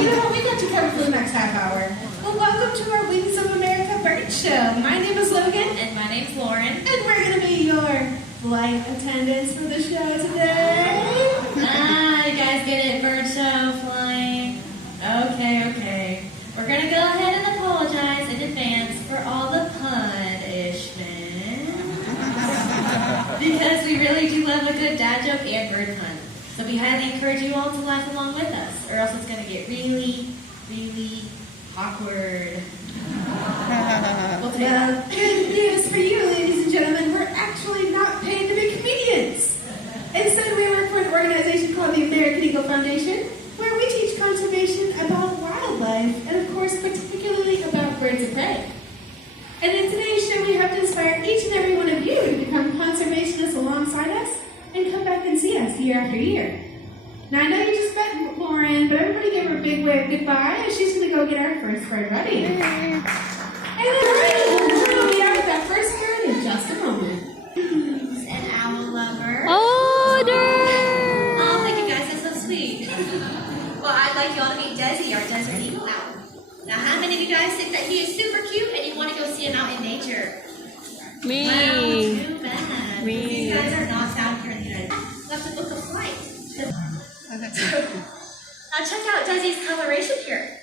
you know what? We got you covered for the next half hour. Well, welcome to our Wings of America Bird Show. My name is Logan. And my name's Lauren. And we're going to be your flight attendants for the show today. You guys get it? Bird show, flying. Okay. We're going to go ahead and apologize in advance for all the punishment. Because we really do love a good dad joke and bird pun. So we highly encourage you all to laugh along with us, or else it's going to get really, really awkward. Well, good news for you, ladies and gentlemen. We're actually not paid to be comedians. Instead, we work for an organization called the American Eagle Foundation, where we teach conservation about wildlife, and of course, particularly about birds of prey. And in today's show, we hope to inspire each and every one of you to become conservationists alongside us and come back and see us year after year. Now, I know you just met Lauren, but everybody give her a big wave goodbye, and she's going to go get our first bird ready. And then we'll be out with that first bird in just a moment. An owl lover. Order! Oh, thank you guys. That's so sweet. Well, I'd like you all to meet Desi, our desert eagle owl. Now, how many of you guys think that he is super cute and you want to go see him out in nature? Me. Well, too bad. Me. These guys are not found here in the United States. We'll have to book a flight. Now, check out Desi's coloration here.